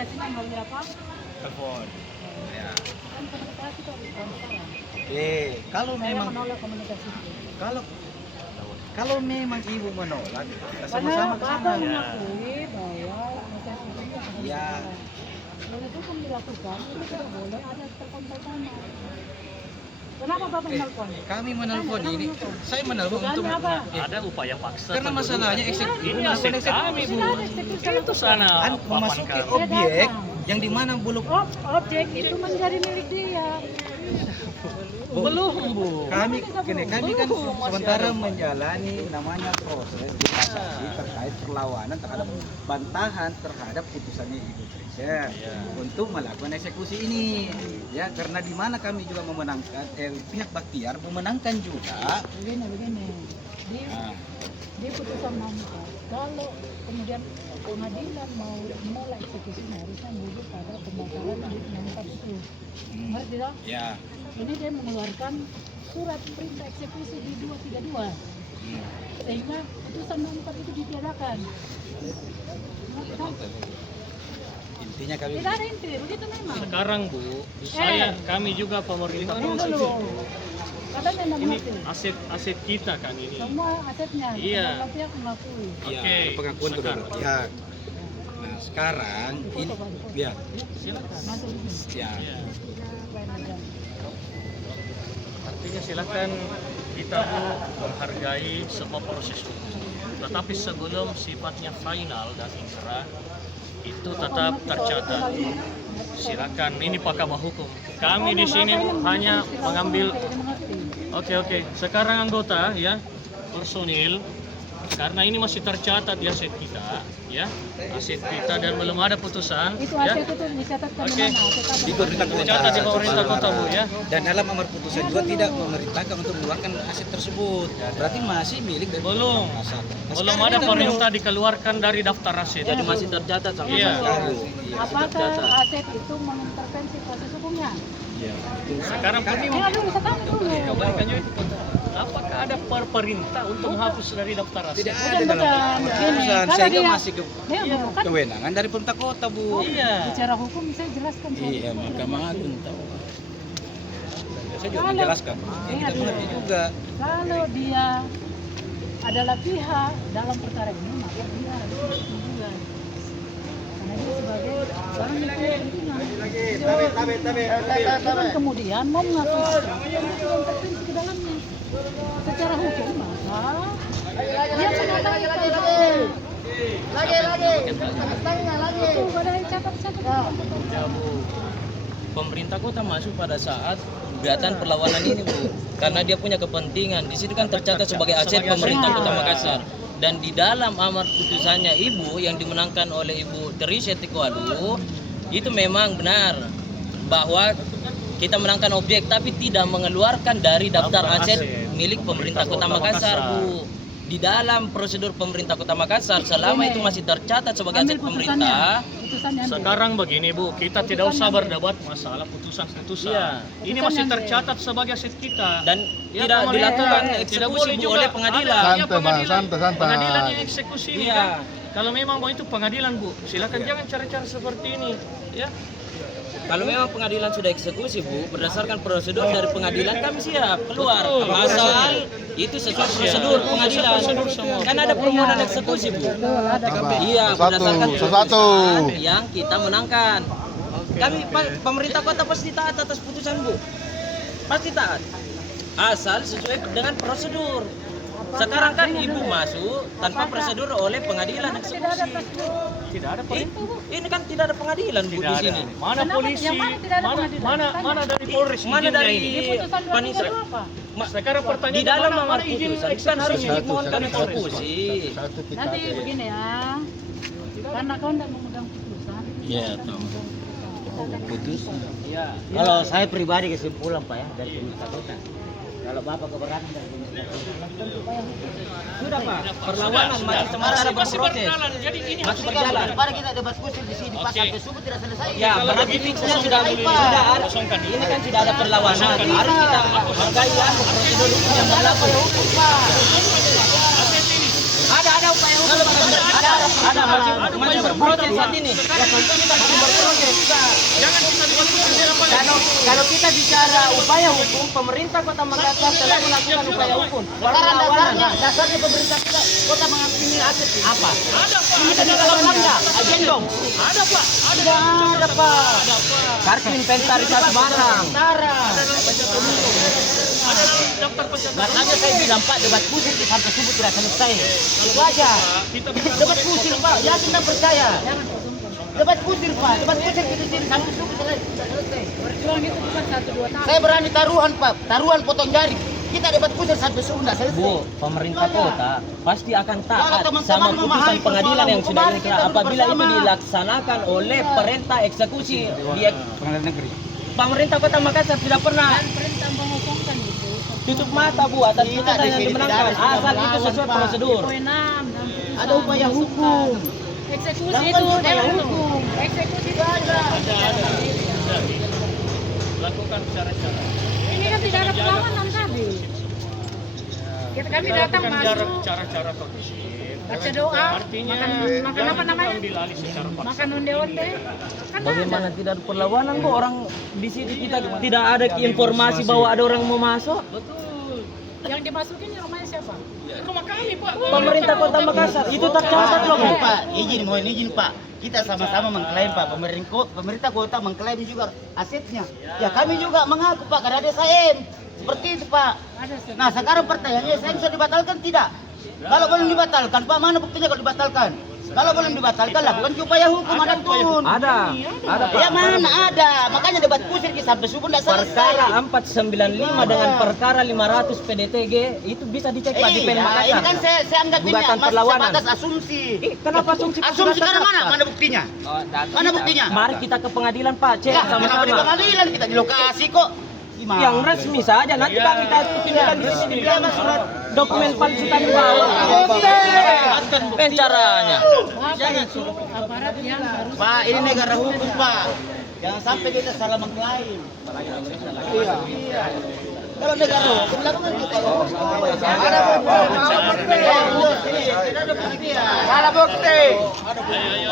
komunikasinya melalui apa? Telepon. Ya. Kan komunikasi itu harus transparan. Kalau Saya memang menolak komunikasi itu. kalau kalau memang ibu menolak, kita Karena sama-sama ke Bapak sana. mengakui bahwa proses hukumnya harus Ya. jalan. Kalau itu pun dilakukan, itu tidak boleh ada telepon pertama. Kenapa Bapak menelpon? Kami menelpon ini, saya menelpon untuk Tujuannya apa? Ada upaya paksa. karena masalahnya ini eksekusi aset kami, Bu. Sudah ada eksekusi Itu sana memasuki papankan. objek yang dimana belum Objek itu menjadi milik dia. Belum, Bu. kami kami kan Belum, masih sementara ada. menjalani namanya proses di kasasi terkait perlawanan terhadap bantahan terhadap putusannya Ibu Trisha untuk melakukan eksekusi ini ya, karena di mana kami juga memenangkan pihak Baktiar memenangkan juga. Begini. Nah, Di putusan Mamka, kalau kemudian pengadilan mau mulai eksekusinya harusnya menuju pada pembatalan di Mamka itu. Ngerti dong? ya. Ini dia mengeluarkan surat perintah eksekusi di 232 sehingga putusan Mamka itu ditiadakan. Ngerti dong? Intinya kami Tidak ada inti, begitu memang. Sekarang, Bu, kami juga pemerintah Tunggu pusat. dulu. Katanya enggak Ini mengerti. aset kita kan ini. Semua asetnya, Iya. kedua pihak mengakui. ya, Oke, pengakuan kedua sekarang. pihak. Nah, sekarang ini ya, Silakan. Masuk di sini. ya. Ya. Lain aja. Artinya silakan kita, Bu, menghargai semua proses hukum. Tetapi sebelum sifatnya final dan inkrah itu tetap tercatat. Silakan, ini Mahkamah Hukum. Kami di sini, Bu, hanya mengambil. Oke. Sekarang anggota ya, personil, karena ini masih tercatat di aset kita, ya, aset kita dan belum ada putusan, Itu ya. aset itu dicatatkan Oke. di mana? Aset apa? Di pemerintah kota. Tercatat di pemerintah kota, Bu, ya. Dan dalam amar putusan juga tidak memerintahkan untuk mengeluarkan aset tersebut. Berarti masih milik dari Belum. kasat. Nah, Belum sekarang ada kita perintah dikeluarkan dari daftar aset. Jadi masih tercatat sama Iya. Apakah aset itu mengintervensi proses hukumnya? Sekarang Kami Aduh, bisa tahu dulu. kembalikan juga itu. Apakah ada perintah untuk menghapus dari daftar aset? tidak Bukan, ada dalam bukan. amar Begini, putusan kalau sehingga dia- masih Dia bukan kewenangan dari pemerintah kota, Bu. Iya. bicara hukum, saya jelaskan soal Iya, itu. Mahkamah Agung tahu. Saya juga Kalau- menjelaskan. Ya, kita Ingat mengerti dulu. juga. Kalau dia adalah pihak dalam perkara ini, maka dia harus bersetujuan. Karena dia sebagai orang yang punya kepentingan. Jangan kemudian mau mengakui sesuatu yang tidak intervensi ke dalamnya. Secara hukum maka dia mengatakan itu pada catat-catat. Ya, Bu. Pemerintah kota masuk pada saat gugatan perlawanan ini, Bu. Karena dia punya kepentingan. Di situ kan tercatat sebagai aset pemerintah Kota Makassar. Dan di dalam amar putusannya Ibu yang dimenangkan oleh Ibu Trisha Tikuadu, itu memang benar bahwa kita menangkan objek tapi tidak mengeluarkan dari daftar aset milik pemerintah Kota Makassar, Bu. Di dalam prosedur pemerintah Kota Makassar selama itu masih tercatat sebagai aset Ambil pemerintah. putusannya ambil. Sekarang begini, Bu, kita tidak usah berdebat masalah putusan-putusan. Iya. Ini masih tercatat sebagai aset kita. Dan Ya, tidak pemerintah dilakukan tidak eksekusi, boleh Bu, juga oleh pengadilan. ada, ya, Santai, Bang, pengadilan. santai. Pengadilan yang eksekusi ini Iya. kan. Kalau memang mau itu pengadilan, Bu, silakan jangan cara-cara seperti ini, ya. Kalau memang pengadilan sudah eksekusi, Bu, berdasarkan prosedur dari pengadilan kami siap keluar. Betul. Asal itu sesuai prosedur pengadilan. Prosedur semua. Kan ada permohonan eksekusi, Bu. Betul, ada. Iya, berdasarkan Satu. putusan yang kita menangkan. Kami pemerintah kota pasti taat atas putusan, Bu. Pasti taat. Asal sesuai dengan prosedur. Sekarang kan Ibu masuk tanpa prosedur oleh pengadilan Tidak ada eksekusi. prosedur. Tidak ada perintah, Bu. Ini kan tidak ada pengadilan, Bu, Tidak di ada. sini. Mana Kenapa? polisi? Yang mana tidak ada pengadilan? Mana dari Polres? Mana izinnya dari ini? Di putusan panitia? 232 apa? Sekarang pertanyaan Di dalam mana amar izin putusan kan harus eksekusinya? dimohonkan Dari Polres. eksekusi. Satu kita Nanti ada. begini ya, karena kau tidak memegang putusan. Iya, kita tahu. memegang putusan. Putus. Iya. Kalau saya pribadi kesimpulan Pak ya dari pemerintah kota. Kalau Bapak keberatan dari pemerintah kota. Sudah, Pak. Perlawanan masih sementara Masih berproses. berjalan. Jadi ini Masih harus berjalan. Daripada kita debat kusir di sini pas Oke. sampai subuh tidak selesai. Ya, Kalau berarti begitu fixnya kosongkan sudah dulu. sudah ada. Kosongkan dulu. Ini kan sudah ada perlawanan. Kosongkan dulu. Harus kita hargai prosedur hukum yang berlaku. Upaya hukum Pak. aset ini. Ada upaya hukum. Ada masih berproses saat ini. Jangan kita diskusi apa Kalau kita bicara upaya hukum, pemerintah Kota Makassar telah melakukan upaya hukum. Dasarnya pemerintah Kota mengambil ini aset apa? Ada Pak. Ini di dalam enggak? Agendong. Ada Pak. Tidak ada Pak. Kartu inventarisasi barang. Ada daftar pencatatan. Makanya saya bilang Pak, debat kusir sampai subuh tidak selesai. Itu aja. Kita bicara Debat kusir Pak, ya kita percaya. Debat kusir Pak, debat kusir kita sini sampai subuh selesai. Berjuang itu bukan 1-2 tahun. Saya berani taruhan Pak, taruhan potong jari. Kita debat kusir sampai subuh nggak selesai. Bu, pemerintah kota pasti akan taat Kalau teman-teman sama putusan memahami pengadilan yang sudah persoalan hukum, inkrah kita apabila itu bersama. dilaksanakan oleh perintah eksekusi di Pengadilan negeri. pemerintah Kota Makassar tidak pernah Dan perintah mengosongkan itu. tutup mata Bu atas Tidak, putusan di yang sini dimenangkan tidak ada asal itu lawan, sesuai Pak. prosedur. Poin 6 dalam putusan Ada upaya hukum. Eksekusi Lakukan itu upaya dewan hukum. hukum. Eksekusi itu ada. Lakukan cara-cara. Ini kan tidak ada perlawanan tadi. Kami datang masuk, Cara-cara kondusif. baca doa, Artinya makan apa namanya? ambil alih secara paksa. Makan onde-onde. Kan Bagaimana ada. tidak ada perlawanan Bu, orang di sini kita tidak ada informasi bahwa ada orang mau masuk. Betul. Yang dimasukin rumahnya siapa? Rumah kami Pak. Pemerintah Kota Makassar itu tercatat loh Bu. Pak, mohon izin Pak. Kita sama-sama mengklaim Pak, pemerintah kota mengklaim juga asetnya. Ya kami juga mengaku Pak, karena ada SAM. Seperti itu Pak. Ada sih. Nah sekarang pertanyaannya, SAM bisa dibatalkan tidak? Kalau belum dibatalkan Pak, mana buktinya kalau dibatalkan? Kalau belum dibatalkan, lakukan upaya hukum, ada tun. Ada Pak. Ya mana ada, makanya debat kusir sampai subuh tidak Perkara selesai. 495 dengan perkara 500 PDTG itu bisa dicek Pak di PN Makassar. Ini kan saya anggap ini Gugatan masih perlawanan. sebatas asumsi. Kenapa asumsi? Asumsi karena mana? Mana buktinya? Mana buktinya? Mari kita ke pengadilan Pak, cek Ya, kenapa di sama-sama. pengadilan kita di lokasi kok? Gimana? Yang resmi saja, nanti Pak kita pindahan di sini dibilang surat dokumen palsu tadi bawa. Kan caranya. Aparat yang harus Pak, ini negara hukum Pak. Jangan sampai kita salah mengklaim. Iya. Kalau negara hukum lakukan kita. Ada bukti. Ada bukti.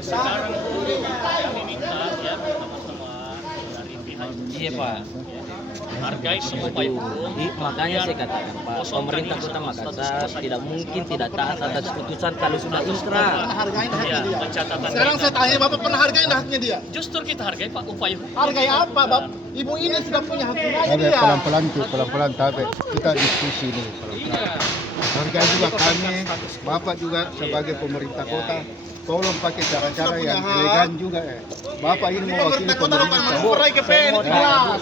Sekarang kami minta ya teman-teman dari pihak Iya Pak. hargai semua upaya hukum. Makanya saya katakan Pak, pemerintah Kota Makassar tidak mungkin tidak taat atas putusan kalau sudah inkrah. Ya, pencatatan. Sekarang saya tanya, Bapak pernah hargai haknya dia? Justru kita hargai Pak upaya hukum. Hargai apa, Bapak? Ibu ini sudah punya hak lagi Ada dia. pelan-pelan tapi kita diskusi nih. Iya. Hargai juga kami, Bapak juga sebagai pemerintah kota, tolong pakai cara-cara yang elegan juga ya. Bapak ini mewakili Pemerintah kota bukan pemerintah. mengurai ke PN, Saya mau jelas. tanya,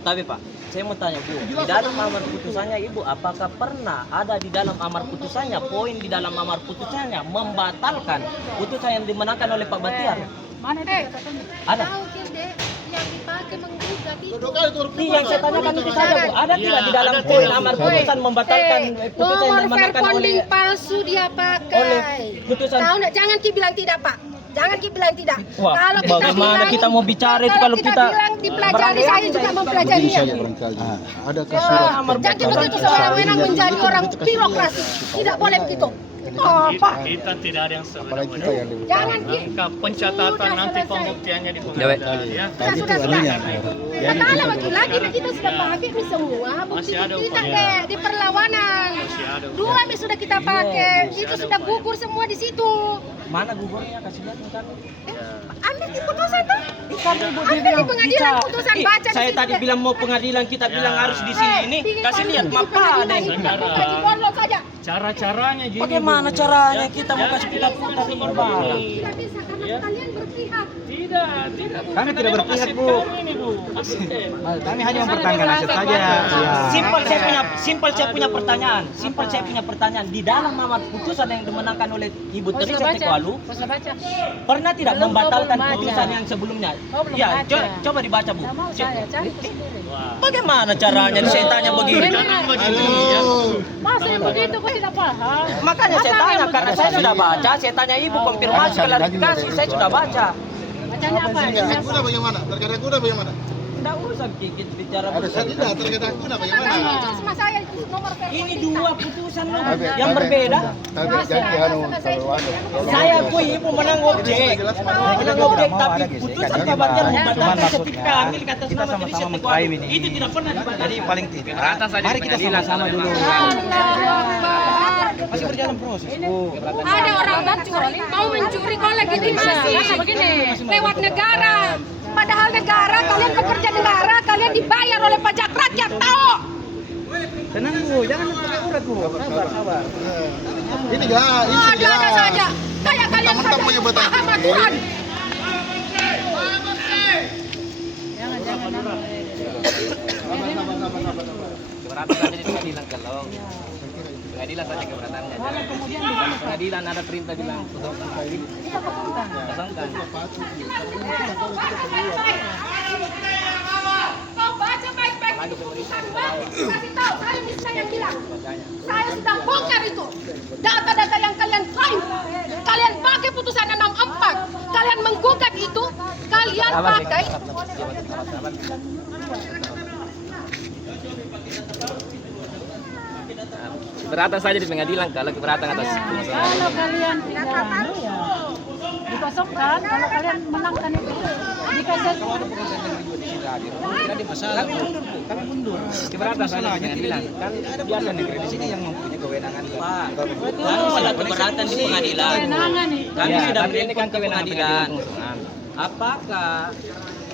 tapi Pak, saya mau tanya Bu, di dalam amar putusannya Ibu, apakah pernah ada di dalam amar putusannya, poin di dalam amar putusannya membatalkan putusan yang dimenangkan oleh Pak Batiar? mana itu catatannya? Ada. Tahu Kilde yang dipakai menggugat itu. Dua kali turun Ini yang saya tanyakan itu saja Bu, ada tidak di dalam ada poin tidak. amar putusan membatalkan putusan yang Nomor dimenangkan oleh verponding palsu dia pakai. oleh putusan. Tahu nggak? Jangan Ki bilang tidak Pak. Jangan Ki bilang tidak. Wah, bagaimana kita mau bicara itu kalau kita bilang dipelajari, saya juga mempelajarinya. Saja barangkali. Adakah surat Jadi begitu seorang menjadi orang birokrasi. Tidak boleh begitu. Kita tidak ada yang apalagi kita yang lebih Jangan Ki. Maka pencatatan nanti pembuktiannya di pengadilan ya. Sudah. Katakanlah lagi kita sudah pakai ini semua bukti Masih ada kita upaya. di perlawanan. Masih ada upaya. Dua sudah kita pakai, Masih itu ada sudah upaya. gugur semua di situ. Mana gugurnya kasih lihat ke kami. Ambil di putusan tuh. Kan Ibu Ambil di bilang pengadilan bisa. putusan Ih, baca di saya situ. tadi bilang mau pengadilan, kita bilang harus di sini ini. Kasih lihat mapa ada yang Gaji borlo saja. Cara-caranya gini. bagaimana Bu. caranya Ya, kita mau kasih putar-putar ini barang. Tidak bisa karena kalian berpihak. Tidak. Bu. Kami tidak berpihak, Aset Bu. kami ini, Bu. Aset. Kami hanya mempertahankan aset saja. Ya. Simpel saya punya pertanyaan. Simpel saya punya pertanyaan. Di dalam amar putusan yang dimenangkan oleh Ibu Kau Teresa sudah baca? Tekualu, Kau sudah baca? pernah tidak Belum, kau membatalkan belum baca. putusan yang sebelumnya? Kau belum Ya, baca. coba dibaca Bu. Tidak mau saya cari sendiri. Wah. Bagaimana caranya? Saya tanya begini. Jangan begini ya. Masa yang begitu kau tidak paham? Makanya saya Masa tanya yang karena begitu? saya sudah baca, saya tanya Ibu konfirmasi klarifikasi, saya sudah baca. Bacanya apa? Kuda bagaimana? Terkadang kuda bagaimana? Tidak usah bicara Ada besar. tidak terkait hakuna bagaimana? Sama saya itu nomor telepon Ini kita. dua putusan loh Tapi yang berbeda. Tapi janji anu kalau anu. Saya akui ibu menang objek, menang objek, tapi putusan kabarnya membatalkan sertifikat hamil kata Kita nama sama-sama Trisha mengklaim Teguh. ini. Itu tidak pernah dibatalkan. Jadi paling tidak. Mari kita sama-sama dulu. Masih berjalan proses. Ada orang mau mencuri kok legitimasi. Begini, lewat negara. Padahal negara, kalian pekerja negara, kalian dibayar oleh pajak rakyat, tahu? Tenang Bu, jangan pakai urat Bu. Sabar. Ini enggak, ini Ada saja. Kayak kalian Mentang-mentang punya saja batas. paham aturan. Keberatan saja di pengadilan kalau pengadilan saja keberatannya. Kalau kemudian di Pengadilan ada perintah bilang kita kosongkan. Kau baca baik-baik itu putusan Bang. Kasih tahu saya bisa yang bilang. Saya sudah bongkar itu. Data-data yang kalian klaim. Kalian pakai putusan 64. Kalian menggugat itu. Kalian pakai. Keberatan saja di pengadilan kalau keberatan atas Kalau kalian tidak anu ya dikosongkan. Kalau kalian menangkan itu dikasih Kami mundur. keberatan saja di pengadilan. Kan biasa negeri di sini yang mempunyai kewenangan. Pak. Kami sudah keberatan di pengadilan. kewenangan itu. Kami Ya, sudah tapi ini kan ke kewenangan pengadilan. pengadilan. Apakah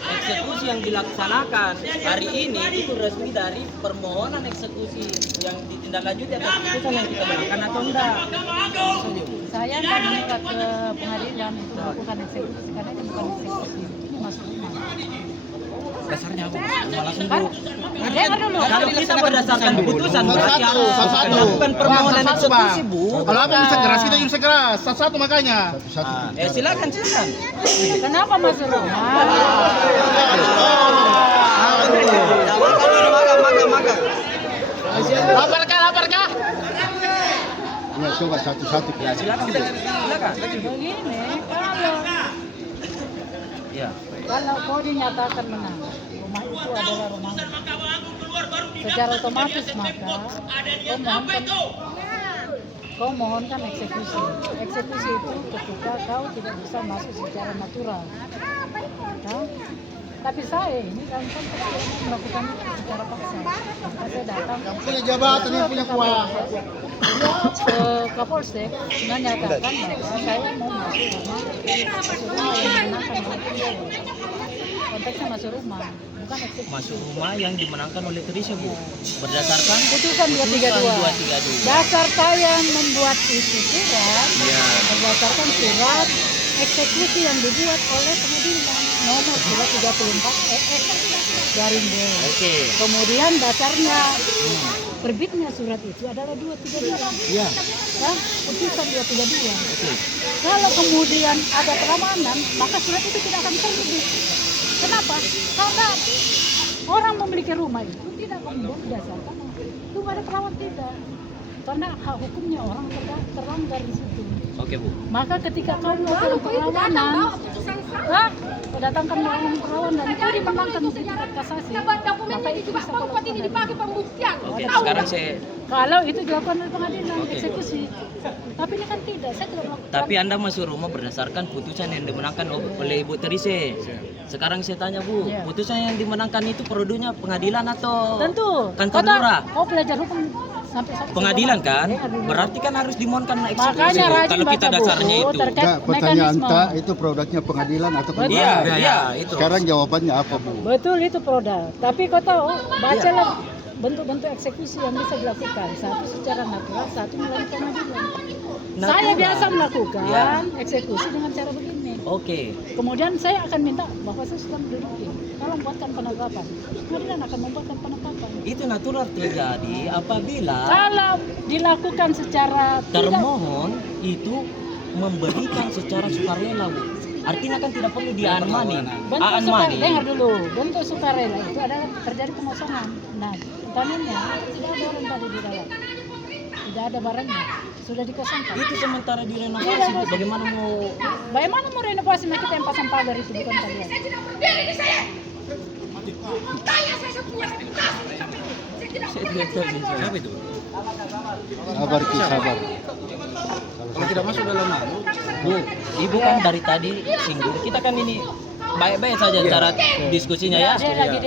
eksekusi yang dilaksanakan hari ini itu resmi dari permohonan eksekusi yang ditindaklanjuti atas putusan yang kita berikan atau enggak? Saya akan minta ke pengadilan itu melakukan eksekusi karena ini bukan eksekusi, ini masuk rumah. Dasarnya apa? Langsung Kan? Dengar dulu. Kalau kita berdasarkan putusan berarti harus Satu-satu. melakukan permohonan Satu-satu, eksekusi, Pak. Bu. Kalau apa bisa keras, kita bisa keras. Satu-satu makanya. Silakan. Kenapa masuk rumah? Lapar kah? Ya, coba satu-satu. Silakan. Begini, kalau kau dinyatakan menang, rumah itu adalah rumah. Secara otomatis maka kau mohonkan eksekusi. Eksekusi itu ketika kau tidak bisa masuk secara natural. Nah, tapi saya ini kan melakukan secara paksa. Maka saya datang. Yang punya jabatan, yang punya kuasa. Ke Kapolsek menyatakan bahwa saya mau masuk rumah yang dimenangkan oleh konteksnya masuk rumah, bukan eksekusi. Masuk rumah yang dimenangkan oleh Trisha, Bu. Berdasarkan Putusan 232. Dasar saya membuat itu surat berdasarkan surat eksekusi yang dibuat oleh pengadilan nomor 34 EX garing B. Oke. Kemudian dasarnya terbitnya surat itu adalah 232. Iya. Ya, putusan 232. Kalau kemudian ada perlawanan, maka surat itu tidak akan terbit. Kenapa? Karena orang memiliki rumah itu tidak kemudian berdasarkan itu ada perlawanan tidak. Karena hak hukumnya orang terlanggar di situ. Oke, Bu. Maka ketika kau melakukan perlawanan, datangkan melakukan perlawanan itu dimenangkan di tingkat kasasi. Dokumen ini juga buat ini dipakai pembuktian. Oke, sekarang saya Kalau itu dilakukan oleh pengadilan eksekusi. Tapi ini kan tidak, saya tidak melakukan. tapi Anda masuk rumah berdasarkan putusan yang dimenangkan oleh Ibu Trisha. Sekarang saya tanya, Bu, Iya. putusan yang dimenangkan itu produnya pengadilan atau Tentu. kantor lurah? Kau belajar hukum sampai Pengadilan kan? Dengar dulu. Berarti kan harus dimohonkan eksekusi. Makanya Bu. rajin Kalau kita baca dasarnya buku itu. terkait Enggak, pertanyaan mekanisme. tak itu produknya pengadilan atau Betul. pengadilan. Iya, itu. Sekarang jawabannya apa, Bu? Betul, itu produk. Tapi kau tahu, bacalah bentuk-bentuk eksekusi yang bisa dilakukan. Satu secara natural, satu melalui pengadilan. Saya biasa melakukan eksekusi dengan cara begini. Oke. Kemudian saya akan minta bahwa saya sudah menduduki. Tolong buatkan penetapan. Pengadilan akan membuatkan penetapan. Itu natural terjadi apabila Kalau dilakukan secara tidak termohon itu memberikan secara sukarela, Bu. Artinya kan tidak perlu dianmani. bentuk sukarela, dengar dulu, bentuk sukarela itu adalah terjadi pengosongan. Nah, tanahnya tidak ada orang tadi di dalam, tidak ada barangnya, sudah dikosongkan. Itu sementara direnovasi, Bu. Bagaimana mau Bagaimana mau renovasi kita yang pasang pagar itu bukan kalian? mau tanya saya punya reputasi sampai ini. Saya tidak punya Siapa itu? Sabar Ki, sabar. Kalau tidak masuk dalam anu, Bu, ibu kan dari tadi singgung. Kita kan ini baik-baik saja cara diskusinya ya. Dia lagi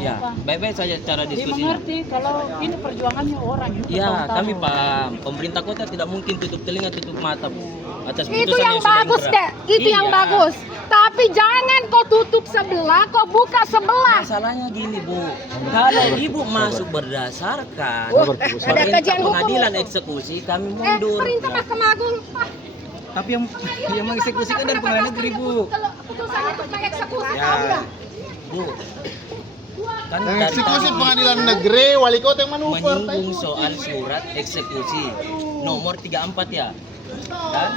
Ya, baik-baik saja cara Dia diskusinya. mengerti kalau ini perjuangannya orang itu Ya, bertahun-tahun. kami paham. Pemerintah kota tidak mungkin tutup telinga, tutup mata, Bu. Atas Itu putusan yang sudah bagus inkrah. deh, itu yang Iya. bagus. Tapi jangan kau tutup sebelah, kau buka sebelah. Masalahnya gini, Bu. Kalau ibu masuk berdasarkan Ada perintah kajian hukum pengadilan itu. eksekusi, kami Perintah mundur. Mahkamah Agung. Ah, tapi yang mengeksekusikan dari pengadilan negeri, Bu. Kalau putusan itu mengeksekusi, Ya. tahu nggak? Bu, kan Yang dari eksekusi tadi pengadilan negeri, wali kota yang manuver. menyinggung soal surat eksekusi nomor 34 ya. Kan?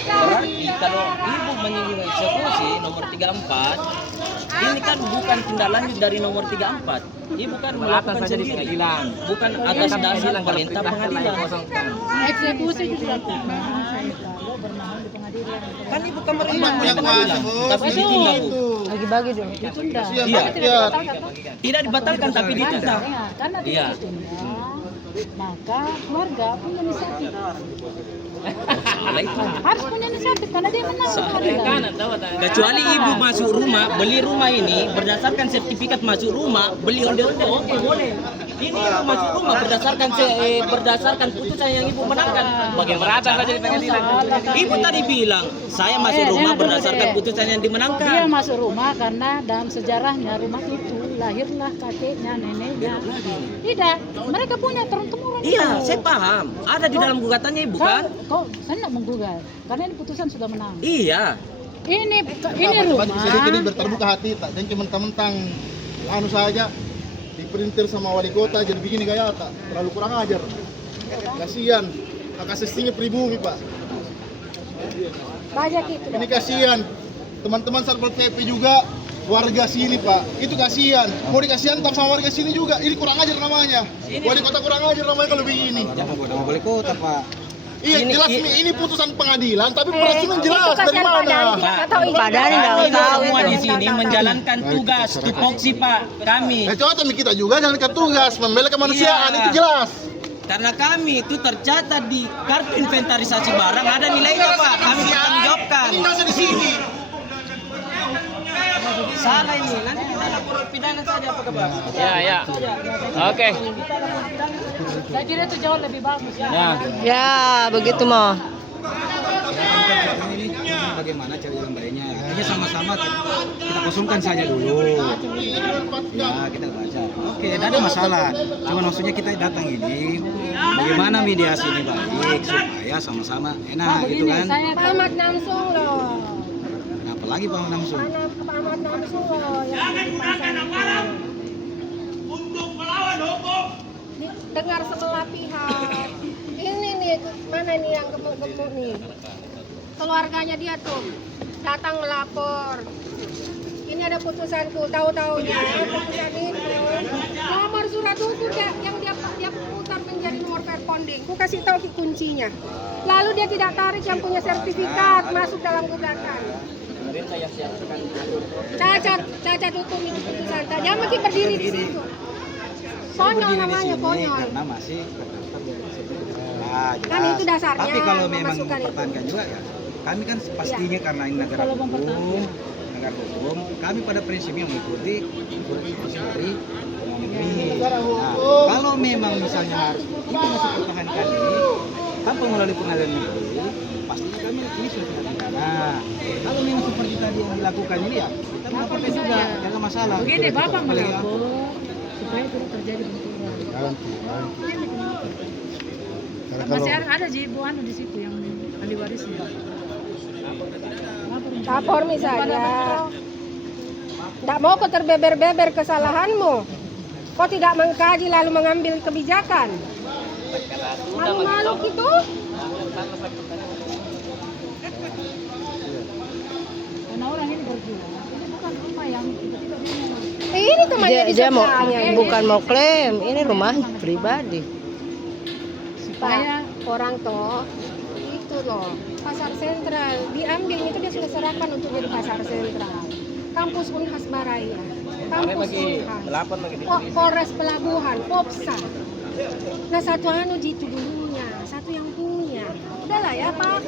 Berarti kalau ibu menyinggung eksekusi nomor 34, ini kan bukan tindak lanjut dari nomor 34. Ibu kan melakukan sendiri, bukan atas dasar perintah pengadilan. Eksekusi juga pernah saya kalau bernahan di pengadilan. Kan ibu kan menerima Punya kuasa, pengadilan, Bos. tapi ditindak, Bu. Bagi-bagi dulu. Ditunda. Kasihan Iya. Tapi tidak dibatalkan, toh? Tidak dibatalkan tapi ditunda. Ya, karena dia Iya. ditunda, maka keluarga punya inisiatif. Nah, itu. Harus punya inisiatif karena dia menang di pengadilan. Kecuali ibu masuk rumah, beli rumah ini berdasarkan sertifikat masuk rumah, beli onde-onde, oke boleh. Ini ibu masuk rumah berdasarkan putusan yang ibu menangkan. Bagaimana saja di pengadilan? Ibu tadi bilang saya masuk rumah berdasarkan putusan yang Dia dimenangkan. masuk rumah karena dalam sejarahnya rumah itu lahirlah kakeknya, neneknya. Tidak, mereka punya turun-temurun. Iya, itu. saya paham. Ada di dalam gugatannya ibu kan? Kok saya tidak menggugat karena ini putusan sudah menang. Iya. Ini Bagi rumah. sedikit ini berterbuka hati, tak jangan mentang-mentang anu saja diperintir sama wali kota jadi begini gaya tak terlalu kurang ajar. Kasihan hak asasinya pribumi Pak. Banyak itu. Ini kasihan teman-teman Satpol PP juga warga sini Pak. Itu kasihan. Mau dikasihan sama warga sini juga. Ini kurang ajar namanya. Wali kota kurang ajar namanya kalau begini. Jangan bawa nama wali kota, Pak. Iya Ini- jelas ini putusan pengadilan tapi peraturan jelas itu dari kasihan mana? Nggak tahu ini. Padahal Nggak tahu semua itu. di sini menjalankan tugas tupoksi Pak kami. Coba kita juga jalankan tugas membela kemanusiaan Iya. itu jelas. Karena kami itu tercatat di kartu inventarisasi barang ada nilainya Pak. Kami bertanggung Ini nggak usah di sini. Salah ini. Nanti kita lapor pidana saja apa Pak? Ya. Oke. Saya kira itu jauh lebih bagus ya. Ya, begitu mau. Ini bagaimana cara jalan baiknya? Artinya sama-sama kita kosongkan saja dulu. Ya, kita baca. Oke, tidak ada masalah. Cuma maksudnya kita datang ini bagaimana mediasi ini baik supaya sama-sama enak gitu kan. Saya Pak Ahmad Namsung loh. Nah, apalagi Pak langsung. Pak Ahmad Namsung loh yang di pasar itu. Nih, dengar sebelah pihak. Ini nih, mana nih yang gemuk-gemuk nih? Keluarganya dia tuh datang melapor. Ini ada putusanku, tahu-tahunya putusan itu nomor surat itu yang dia putar menjadi nomor corresponding. Ku kasih tahu kuncinya. Lalu dia tidak tarik yang punya sertifikat masuk dalam gugatan. Cacat hukum itu putusan. Dia mesti berdiri di situ. Konyol namanya, konyol. Karena masih terdaftar di Nah, jelas. Kan itu dasarnya Tapi kalau memang memasukkan itu. mempertahankan juga ya, kami kan pastinya karena ini negara Kalau hukum, mempertahankan. negara hukum, kami pada prinsipnya mengikuti surat eksekusi dari pengadilan negeri. Nah, kalau memang misalnya harus ini masih pertahankan ini, tanpa melalui pengadilan negeri, pastinya kami ini sudah tidak pidana. Kalau memang seperti tadi yang dilakukan ini ya, kita melaporkan juga, jangan masalah. begini Bapak Apalagi melapor supaya tidak terjadi benturan. Karena Masih kalau ada ibu anu di situ yang ahli warisnya. Lapor misalnya. Tidak mau kau terbeber-beber kesalahanmu. Kau tidak mengkaji lalu mengambil kebijakan. Malu-malu gitu. Karena orang ini berjuang. Ini bukan rumah yang tiba-tiba dia Ini temannya di Dia mau sebelahnya. bukan mau klaim, ini rumah pribadi. supaya Orang toh itu loh pasar sentral diambil itu dia sudah serahkan untuk jadi pasar sentral kampus Unhas Baraya Kampus Unhan, Polres Pelabuhan, Popsa. Nah satu anu gitu dulunya, satu yang punya. Udahlah ya Pak,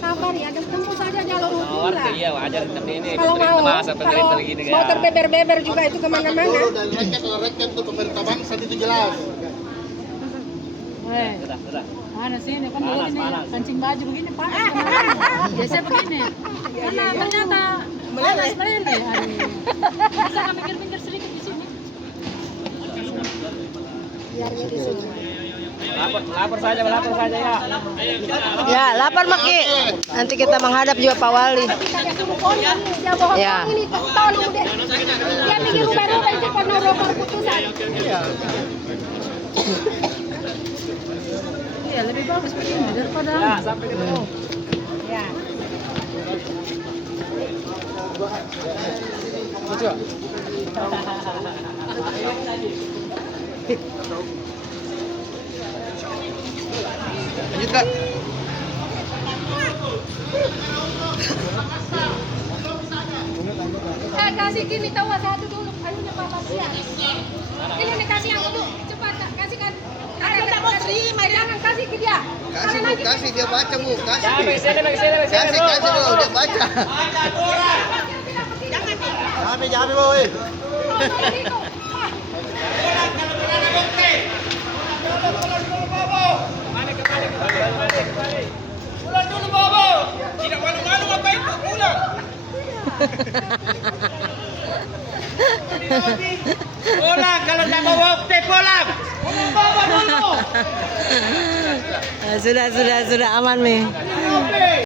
sabar ya, dan tempuh saja jalur hukum lah. Iya wajar, tapi ini Kalau mau terbeber-beber juga itu kemana-mana. Dari rakyat, kalau rakyat itu pemerintah bangsa itu jelas. Mana sini kan begini kancing baju begini panas. Biasanya begini. Karena ternyata panas meleleh. Bisa nggak mikir-mikir sedikit di sini? Biarnya di sini. Lapor saja ya. Ya, lapor Maki. Nanti kita menghadap juga Pak Wali. Dia bohong Ya. ini tolong deh. Dia bikin rubah-rubah itu karena rubah keputusan. Iya lebih bagus begini daripada. Ya, sampai ketemu. Ya. Lanjut Kak. Kasih gini tahu satu dulu, anunya Pak Bastian. Ini nih kasih yang dulu, cepat Kak, kasihkan. Ada tak mau terima, jangan kasih ke dia. Kasih Bu, kasih dia baca Bu, kasih. Sini, Kasih dulu, dia baca. Jangan boy. Pulang dulu Bobo. Tidak malu-malu apa itu? Pulang. Pulang kalau tidak mau bukti pulang. Sudah aman Mi.